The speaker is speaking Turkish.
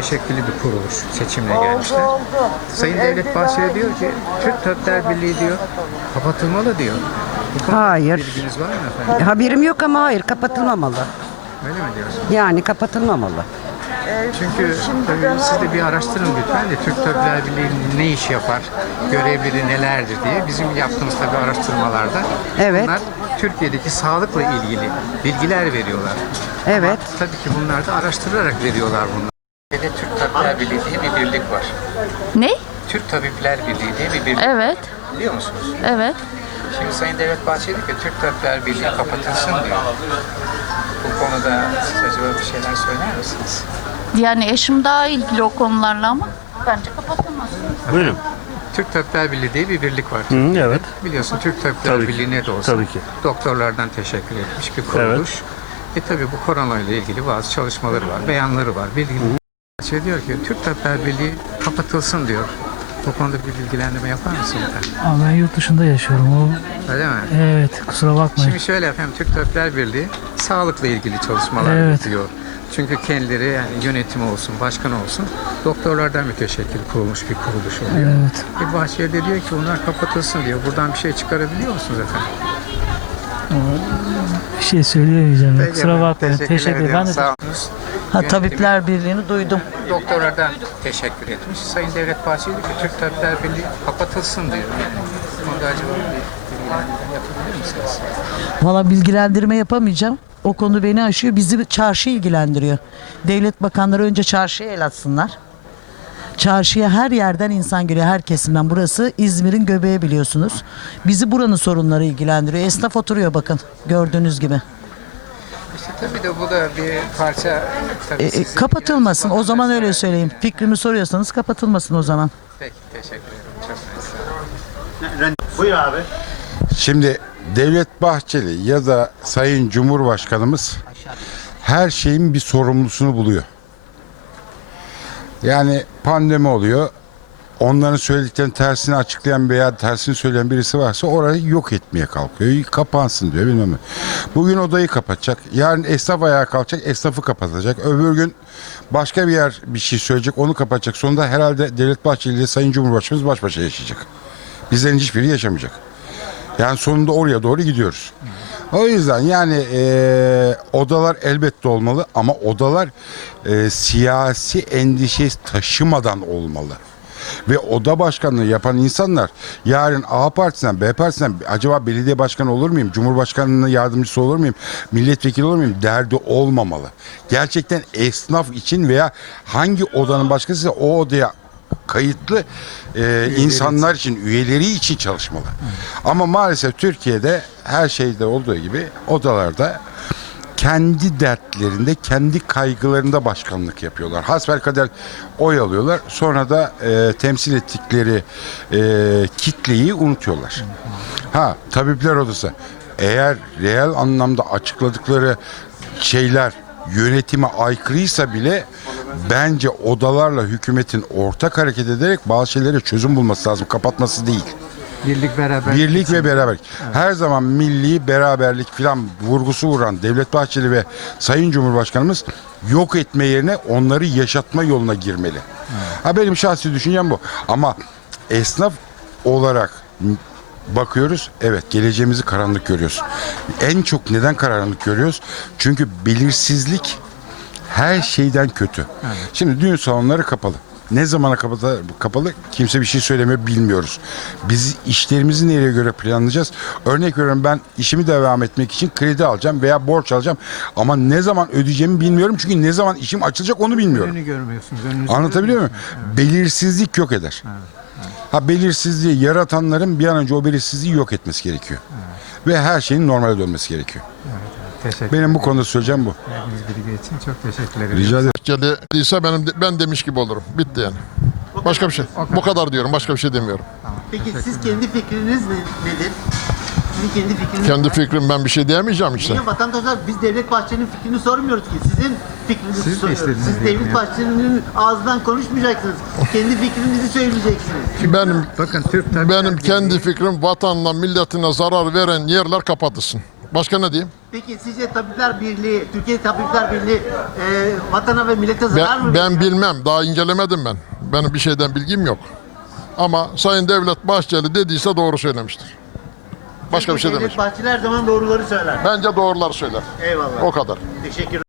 teşekküllü bir kuruluş seçimle gelmişler. Sayın Devlet Bahçeli diyor ki Türk Tabipler Birliği diyor kapatılmalı diyor. Bu konuda Hayır. bilginiz var mı efendim? Haberim yok ama hayır kapatılmamalı. Öyle mi diyorsun? Yani kapatılmamalı. Çünkü tabii siz de bir araştırın lütfen de Türk Tabipler Birliği ne iş yapar, görevleri nelerdir diye bizim yaptığımız tabii araştırmalarda Evet. bunlar Türkiye'deki sağlıkla ilgili bilgiler veriyorlar. Evet. Tabii ki bunlar da araştırarak veriyorlar bunları. Türkiye'de Türk Tabipler Birliği diye bir birlik var. Ne? Türk Tabipler Birliği diye bir birlik Evet, biliyor musunuz? evet. Şimdi Sayın Devlet Bahçeli ki Türk Tabipler Birliği kapatılsın diyor. Bu konuda siz acaba bir şeyler söyler misiniz? Yani eşim daha ilgili o konularla ama bence kapatılmaz. Buyurun. Türk Tabipler Birliği diye bir birlik var. Hı, evet. Biliyorsun Türk Tabipler Tabii ki. Birliği ne de olsa Tabii ki. doktorlardan teşekkür etmiş bir kuruluş. E tabi bu korona ile ilgili bazı çalışmaları var, beyanları var. Bilgi şey diyor ki Türk Tabipler Birliği kapatılsın diyor. Bu konuda bir bilgilendirme yapar mısın efendim? Ama ben yurt dışında yaşıyorum. O Öyle mi? evet kusura bakmayın. Şimdi şöyle efendim Türk Tabipler Birliği sağlıkla ilgili çalışmalar Evet. yapıyor. Çünkü kendileri yani yönetimi olsun, başkanı olsun doktorlardan müteşekkil kurulmuş bir kuruluş oluyor. Evet. E Bahçeli de diyor ki bunlar kapatılsın diyor. Buradan bir şey çıkarabiliyor musunuz efendim? Bir şey söyleyemeyeceğim. Peki kusura bakmayın. Teşekkür ederim. Ben de Sağ olun. Ha, Tabipler Birliği'ni duydum. doktorlardan teşekkür etmiş. Sayın Devlet Bahçeli ki Türk Tabipler Birliği kapatılsın diyor. Yani konuda acaba bir bilgilendirme yapabilir misiniz? Valla bilgilendirme yapamayacağım. O konu beni aşıyor. Bizi çarşı ilgilendiriyor. Devlet bakanları önce çarşıya el atsınlar. Çarşıya her yerden insan geliyor, her kesimden. Burası İzmir'in göbeği biliyorsunuz. Bizi buranın sorunları ilgilendiriyor. Esnaf oturuyor bakın gördüğünüz gibi. Tabii de bu da bir parça tabii E, e, sizin kapatılmasın. O zaman öyle söyleyeyim. Fikrimi soruyorsanız kapatılmasın o zaman. Peki teşekkür ederim. Çok mersi. Buyur abi. Şimdi Devlet Bahçeli ya da Sayın Cumhurbaşkanımız her şeyin bir sorumlusunu buluyor. Yani pandemi oluyor. Onların söylediklerinin tersini açıklayan veya tersini söyleyen birisi varsa orayı yok etmeye kalkıyor. Kapansın diyor bilmem ne. Bugün odayı kapatacak. Yarın esnaf ayağa kalkacak, esnafı kapatacak. Öbür gün başka bir yer bir şey söyleyecek, onu kapatacak. Sonunda herhalde Devlet Bahçeli ile Sayın Cumhurbaşkanımız baş başa yaşayacak. Bizlerin hiçbiri yaşamayacak. Yani sonunda oraya doğru gidiyoruz. O yüzden yani e, odalar elbette olmalı ama odalar e, siyasi endişe taşımadan olmalı. Ve oda başkanlığı yapan insanlar yarın A partisinden B partisinden acaba belediye başkanı olur muyum? Cumhurbaşkanının yardımcısı olur muyum? Milletvekili olur muyum? Derdi olmamalı. Gerçekten esnaf için veya hangi odanın başkası o odaya kayıtlı e, insanlar için, üyeleri için çalışmalı. Ama maalesef Türkiye'de her şeyde olduğu gibi odalarda kendi dertlerinde, kendi kaygılarında başkanlık yapıyorlar. Hasbelkader oy alıyorlar. Sonra da e, temsil ettikleri e, kitleyi unutuyorlar. Ha, Tabipler Odası eğer reel anlamda açıkladıkları şeyler yönetime aykırıysa bile bence odalarla hükümetin ortak hareket ederek bazı şeylere çözüm bulması lazım. Kapatması değil. Birlik beraber. Birlik ve beraberlik. Her zaman milli beraberlik filan vurgusu vuran Devlet Bahçeli ve Sayın Cumhurbaşkanımız yok etme yerine onları yaşatma yoluna girmeli. Ha benim şahsi düşüncem bu. Ama esnaf olarak bakıyoruz. Evet geleceğimizi karanlık görüyoruz. En çok neden karanlık görüyoruz? Çünkü belirsizlik her şeyden kötü. Şimdi düğün salonları kapalı. Ne zamana kapalı, kapalı kimse bir şey söylemiyor bilmiyoruz. Biz işlerimizi nereye göre planlayacağız? Örnek veriyorum ben işimi devam etmek için kredi alacağım veya borç alacağım. Ama ne zaman ödeyeceğimi bilmiyorum. Çünkü ne zaman işim açılacak onu bilmiyorum. Önünü görmüyorsunuz. Önünüzü Anlatabiliyor muyum? Belirsizlik yok eder. Ha belirsizliği yaratanların bir an önce o belirsizliği yok etmesi gerekiyor. Ve her şeyin normale dönmesi gerekiyor. Teşekkür Benim bu konuda söyleyeceğim bu. Verdiğiniz bilgi için çok teşekkür ederim. Rica ederim. Değilse benim ben demiş gibi olurum. Bitti yani. Başka bir şey. Bu kadar diyorum. Başka bir şey demiyorum. Peki siz kendi fikriniz ne, nedir? sizin kendi fikriniz Kendi fikrim ben bir şey diyemeyeceğim işte. Niye vatandaşlar biz Devlet Bahçeli'nin fikrini sormuyoruz ki. Sizin fikrinizi Siz de soruyoruz. istediğiniz Siz Devlet ya. Bahçeli'nin ağzından konuşmayacaksınız. kendi fikrinizi söyleyeceksiniz. Benim Bakın Türk benim kendi Birliği- fikrim vatanla milletine zarar veren yerler kapatılsın. Başka ne diyeyim? Peki sizce Tabipler Birliği, Türkiye Tabipler Birliği e, vatana ve millete zarar mı Ben, bilmem. Daha incelemedim ben. Benim bir şeyden bilgim yok. Ama Sayın Devlet Bahçeli dediyse doğru söylemiştir. Başka bir şey Devlet demiş. Zaman doğruları söyler. Bence doğrular söyler. Eyvallah. O kadar. Teşekkür